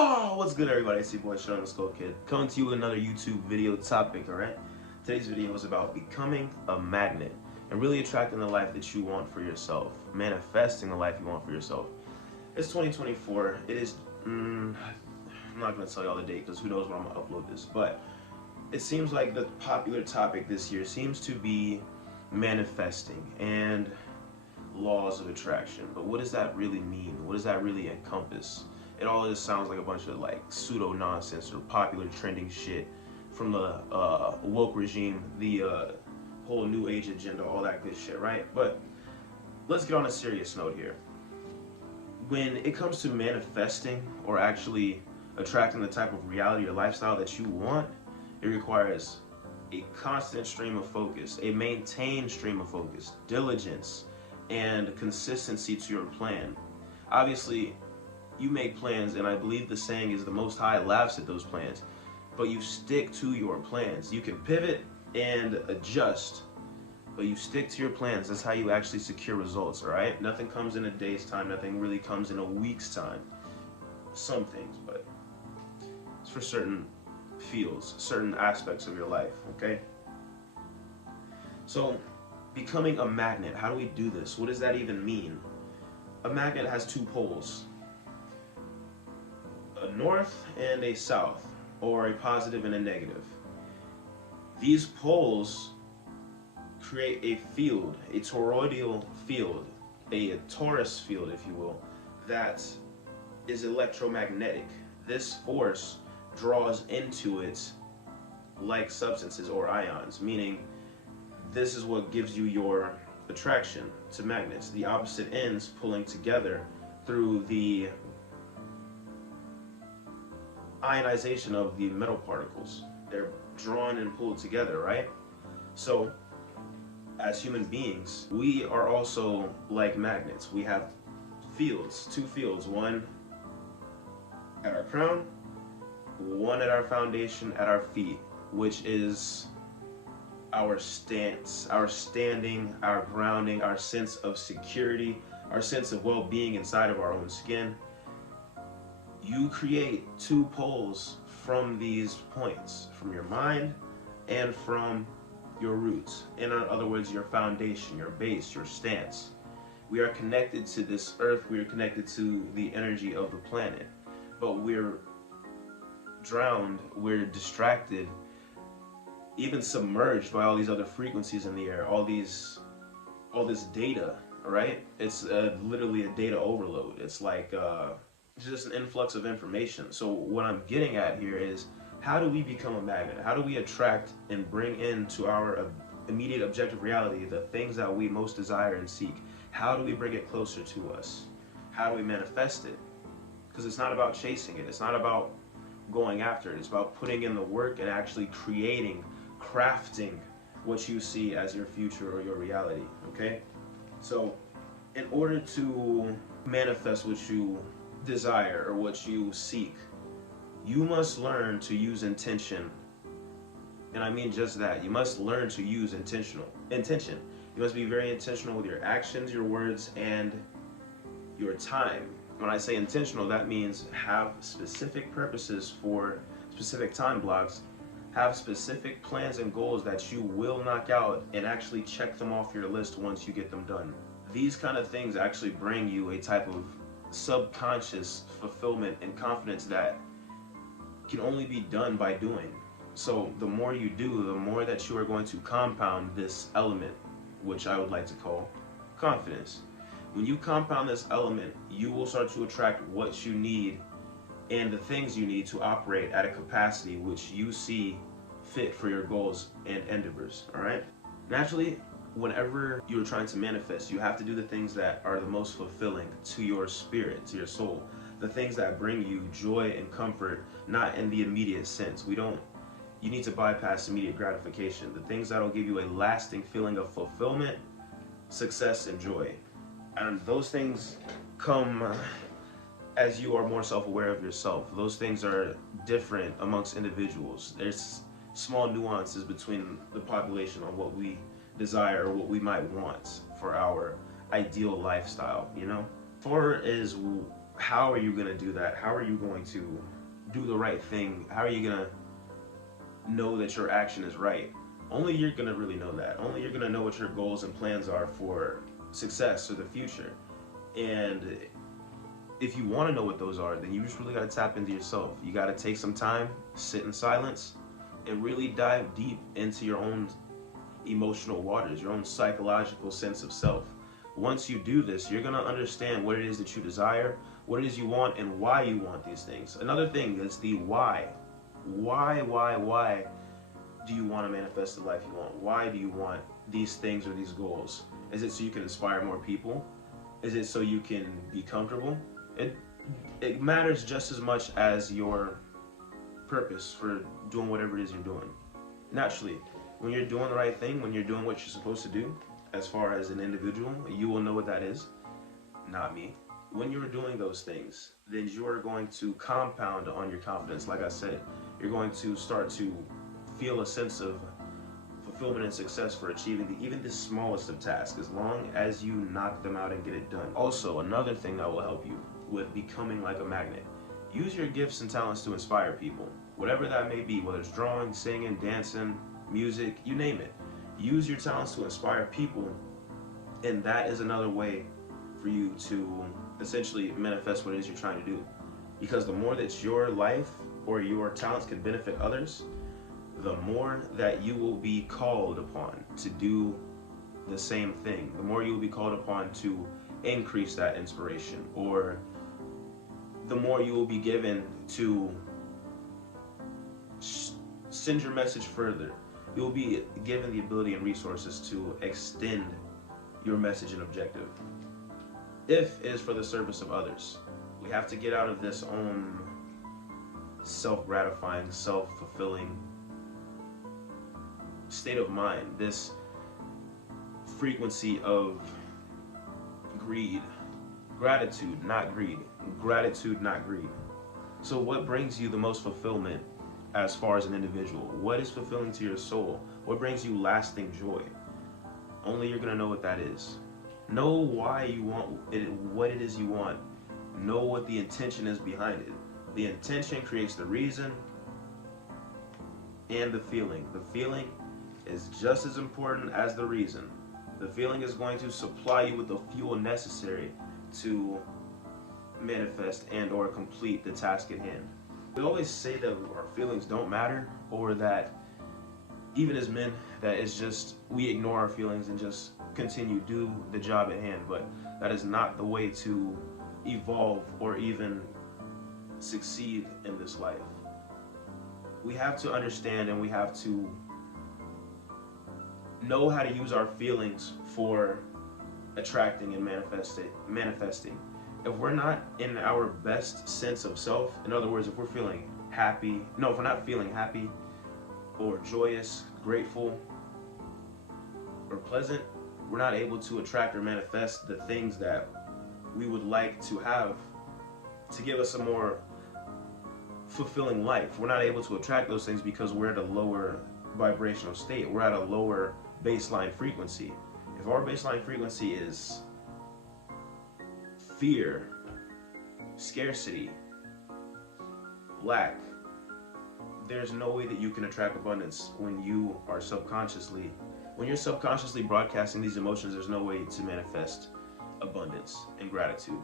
What's good, everybody? It's your boy Sean the Skull Kid, coming to you with another YouTube video topic. Alright, today's video is about becoming a magnet and really attracting the life that you want for yourself, manifesting the life you want for yourself. It's 2024. It is I'm not going to tell you all the date because who knows when I'm going to upload this, but it seems like the popular topic this year seems to be manifesting and laws of attraction. But what does that really mean? What does that really encompass? It all just sounds like a bunch of like pseudo nonsense or popular trending shit from the woke regime, the whole new age agenda, all that good shit, right? But let's get on a serious note here. When it comes to manifesting or actually attracting the type of reality or lifestyle that you want, it requires a constant stream of focus, a maintained stream of focus, diligence, and consistency to your plan. Obviously, you make plans, and I believe the saying is the Most High laughs at those plans, but you stick to your plans. You can pivot and adjust, but you stick to your plans. That's how you actually secure results, all right? Nothing comes in a day's time. Nothing really comes in a week's time. Some things, but it's for certain fields, certain aspects of your life, okay? So, becoming a magnet, how do we do this? What does that even mean? A magnet has two poles, a north and a south, or a positive and a negative. These poles create a field, a toroidal field, a torus field, if you will, that is electromagnetic. This force draws into it like substances or ions, meaning this is what gives you your attraction to magnets. The opposite ends pulling together through the ionization of the metal particles. They're drawn and pulled together, right? So, as human beings, we are also like magnets. We have fields, two fields, one at our crown, one at our foundation, at our feet, which is our stance, our standing, our grounding, our sense of security, our sense of well-being inside of our own skin. You create two poles from these points, from your mind and from your roots. In other words, your foundation, your base, your stance. We are connected to this earth, we are connected to the energy of the planet, but we're drowned, we're distracted, even submerged by all these other frequencies in the air, all this data, right? It's literally a data overload. It's like just an influx of information. So what I'm getting at here is, how do we become a magnet? How do we attract and bring into our immediate objective reality the things that we most desire and seek? How do we bring it closer to us? How do we manifest it? Because it's not about chasing it. It's not about going after it. It's about putting in the work and actually creating, crafting what you see as your future or your reality, okay? So in order to manifest what you desire or what you seek, you must learn to use intention. And I mean just that. You must learn to use intention. You must be very intentional with your actions, your words, and your time. When I say intentional, that means have specific purposes for specific time blocks, have specific plans and goals that you will knock out, and actually check them off your list once you get them done. These kind of things actually bring you a type of subconscious fulfillment and confidence that can only be done by doing. So the more you do, the more that you are going to compound this element, which I would like to call confidence. When you compound this element, you will start to attract what you need and the things you need to operate at a capacity which you see fit for your goals and endeavors, all right? Naturally, whenever you're trying to manifest, you have to do the things that are the most fulfilling to your spirit, to your soul, the things that bring you joy and comfort, not in the immediate sense. You need to bypass immediate gratification, the things that'll give you a lasting feeling of fulfillment, success, and joy. And those things come as you are more self-aware of yourself. Those things are different amongst individuals. There's small nuances between the population on what we desire or what we might want for our ideal lifestyle, you know? As far as how are you going to do that? How are you going to do the right thing? How are you going to know that your action is right? Only you're going to really know that. Only you're going to know what your goals and plans are for success or the future. And if you want to know what those are, then you just really got to tap into yourself. You got to take some time, sit in silence, and really dive deep into your own emotional waters, your own psychological sense of self. Once you do this, you're going to understand what it is that you desire, what it is you want, and why you want these things. Another thing is the why. Why do you want to manifest the life you want? Why do you want these things or these goals? Is it so you can inspire more people? Is it so you can be comfortable? It matters just as much as your purpose for doing whatever it is you're doing. Naturally, when you're doing the right thing, when you're doing what you're supposed to do, as far as an individual, you will know what that is. Not me. When you're doing those things, then you are going to compound on your confidence. Like I said, you're going to start to feel a sense of fulfillment and success for achieving even the smallest of tasks, as long as you knock them out and get it done. Also, another thing that will help you with becoming like a magnet: use your gifts and talents to inspire people, whatever that may be, whether it's drawing, singing, dancing, music, you name it. Use your talents to inspire people, and that is another way for you to essentially manifest what it is you're trying to do. Because the more that your life or your talents can benefit others, the more that you will be called upon to do the same thing. The more you will be called upon to increase that inspiration, or the more you will be given to send your message further. You will be given the ability and resources to extend your message and objective, if it is for the service of others. We have to get out of this own self-gratifying, self-fulfilling state of mind, this frequency of greed. Gratitude, not greed. Gratitude, not greed. So what brings you the most fulfillment as far as an individual? What is fulfilling to your soul? What brings you lasting joy? Only you're going to know what that is. Know why you want it, what it is you want. Know what the intention is behind it. The intention creates the reason and the feeling. The feeling is just as important as the reason. The feeling is going to supply you with the fuel necessary to manifest and or complete the task at hand. We always say that our feelings don't matter, or that even as men, that it's just we ignore our feelings and just continue do the job at hand. But that is not the way to evolve or even succeed in this life. We have to understand, and we have to know how to use our feelings for attracting and manifesting. If we're not in our best sense of self, in other words, if we're feeling happy, no, if we're not feeling happy or joyous, grateful, or pleasant, we're not able to attract or manifest the things that we would like to have to give us a more fulfilling life. We're not able to attract those things because we're at a lower vibrational state. We're at a lower baseline frequency. If our baseline frequency is fear, scarcity, lack, there's no way that you can attract abundance when you're subconsciously broadcasting these emotions. There's no way to manifest abundance and gratitude.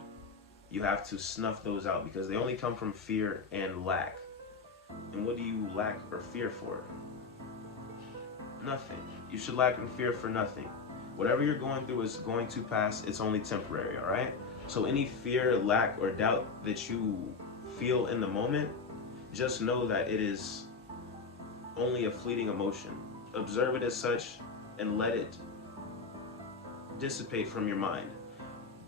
You have to snuff those out, because they only come from fear and lack. And what do you lack or fear for? Nothing. You should lack and fear for nothing. Whatever you're going through is going to pass. It's only temporary, all right? So any fear, lack, or doubt that you feel in the moment, just know that it is only a fleeting emotion. Observe it as such and let it dissipate from your mind.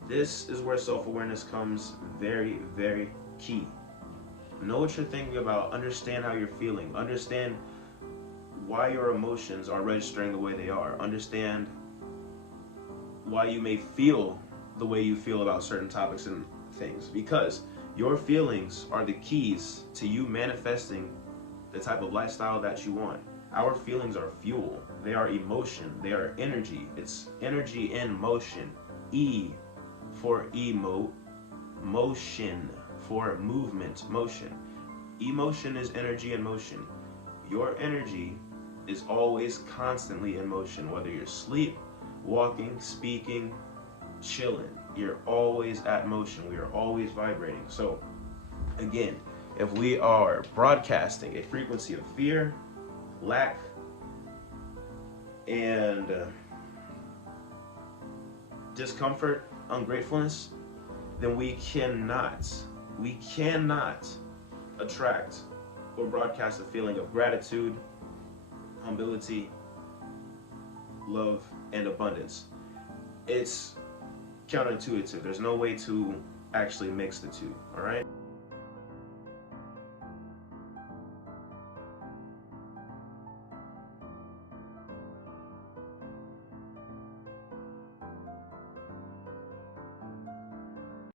This is where self-awareness comes very, very key. Know what you're thinking about. Understand how you're feeling. Understand why your emotions are registering the way they are. Understand why you may feel the way you feel about certain topics and things, because your feelings are the keys to you manifesting the type of lifestyle that you want. Our feelings are fuel. They are emotion. They are energy. It's energy in motion. E for emote. motion, for movement, motion. Emotion is energy in motion. Your energy is always constantly in motion, whether you're asleep, walking, speaking, chilling. You're always at motion. We are always vibrating. So, again, if we are broadcasting a frequency of fear, lack, and discomfort, ungratefulness, then we cannot attract or broadcast a feeling of gratitude, humility, love, and abundance. It's counterintuitive. There's no way to actually mix the two, all right?